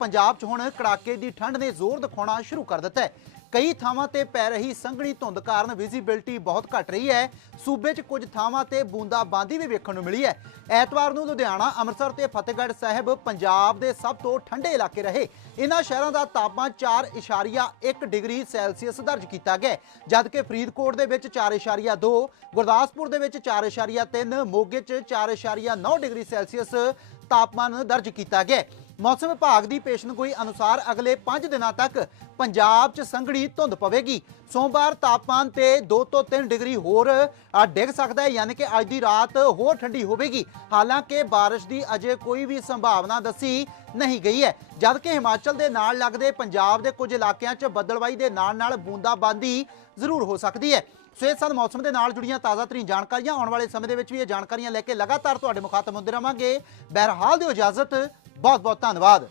ਪੰਜਾਬ 'ਚ ਹੁਣ ਕੜਾਕੇ ਦੀ ਠੰਡ ਨੇ ਜ਼ੋਰ ਦਿਖਾਉਣਾ ਸ਼ੁਰੂ ਕਰ ਦਿੱਤਾ ਹੈ। ਕਈ ਥਾਵਾਂ ਤੇ ਪੈ ਰਹੀ ਸੰਘਣੀ ਧੁੰਦ ਕਾਰਨ ਵਿਜ਼ਿਬਿਲਟੀ ਬਹੁਤ ਘਟ ਰਹੀ ਹੈ। ਸੂਬੇ 'ਚ ਕੁਝ ਥਾਵਾਂ ਤੇ ਬੂੰਦਾਬਾਂਦੀ ਵੀ ਵੇਖਣ ਨੂੰ ਮਿਲੀ ਹੈ। ਐਤਵਾਰ ਨੂੰ ਲੁਧਿਆਣਾ, ਅੰਮ੍ਰਿਤਸਰ ਤੇ ਫਤਿਹਗੜ੍ਹ ਸਾਹਿਬ, ਪੰਜਾਬ ਦੇ ਸਭ ਤੋਂ ਠੰਡੇ ਇਲਾਕੇ ਰਹੇ। ਇਹਨਾਂ ਸ਼ਹਿਰਾਂ ਦਾ ਤਾਪਮਾਨ 4.1 ਡਿਗਰੀ ਸੈਲਸੀਅਸ ਦਰਜ ਕੀਤਾ ਗਿਆ ਜਦਕਿ ਫਰੀਦਕੋਟ ਦੇ ਵਿੱਚ 4.2 ਗੁਰਦਾਸਪੁਰ ਦੇ ਵਿੱਚ 4.3 ਮੋਗੇ 'ਚ 4.9 ਡਿਗਰੀ ਸੈਲਸੀਅਸ ਤਾਪਮਾਨ ਦਰਜ ਕੀਤਾ ਗਿਆ ਮੌਸਮ ਵਿਭਾਗ ਦੀ ਪੇਸ਼ਨਗੋਈ ਅਨੁਸਾਰ ਅਗਲੇ 5 ਦਿਨਾਂ ਤੱਕ ਪੰਜਾਬ 'ਚ ਸੰਘਣੀ ਧੁੰਦ ਪਵੇਗੀ। ਸੋਮਵਾਰ ਤਾਪਮਾਨ ਤੇ 2 ਤੋਂ 3 ਡਿਗਰੀ ਹੋਰ ਡਿੱਗ ਸਕਦਾ ਹੈ, ਯਾਨੀ ਕਿ ਅੱਜ ਦੀ ਰਾਤ ਹੋਰ ਠੰਡੀ ਹੋਵੇਗੀ। ਹਾਲਾਂਕਿ ਬਾਰਿਸ਼ ਦੀ ਅਜੇ ਕੋਈ ਵੀ ਸੰਭਾਵਨਾ ਦੱਸੀ ਨਹੀਂ ਗਈ ਹੈ। ਜਦਕਿ ਹਿਮਾਚਲ ਦੇ ਨਾਲ ਲੱਗਦੇ ਪੰਜਾਬ ਦੇ ਕੁਝ ਇਲਾਕਿਆਂ 'ਚ ਬੱਦਲਵਾਈ ਦੇ ਨਾਲ ਨਾਲ ਬੂੰਦਾਬਾਂਦੀ ਜ਼ਰੂਰ ਹੋ ਸਕਦੀ ਹੈ। ਸੋ ਇਹ ਸਨ ਮੌਸਮ ਦੇ ਨਾਲ ਜੁੜੀਆਂ ਤਾਜ਼ਾ ਤਰੀਨ ਜਾਣਕਾਰੀਆਂ। ਆਉਣ ਵਾਲੇ ਸਮੇਂ ਦੇ ਵਿੱਚ ਵੀ ਇਹ ਜਾਣਕਾਰੀਆਂ ਲੈ ਕੇ ਲਗਾਤਾਰ ਤੁਹਾਡੇ ਮੁਖਾਤਬ ਹੁੰਦੇ ਰਵਾਂਗੇ। ਬਹਰਹਾਲ ਦਿਓ ਇਜਾਜ਼ਤ। ਬਹੁਤ ਬਹੁਤ ਧੰਨਵਾਦ।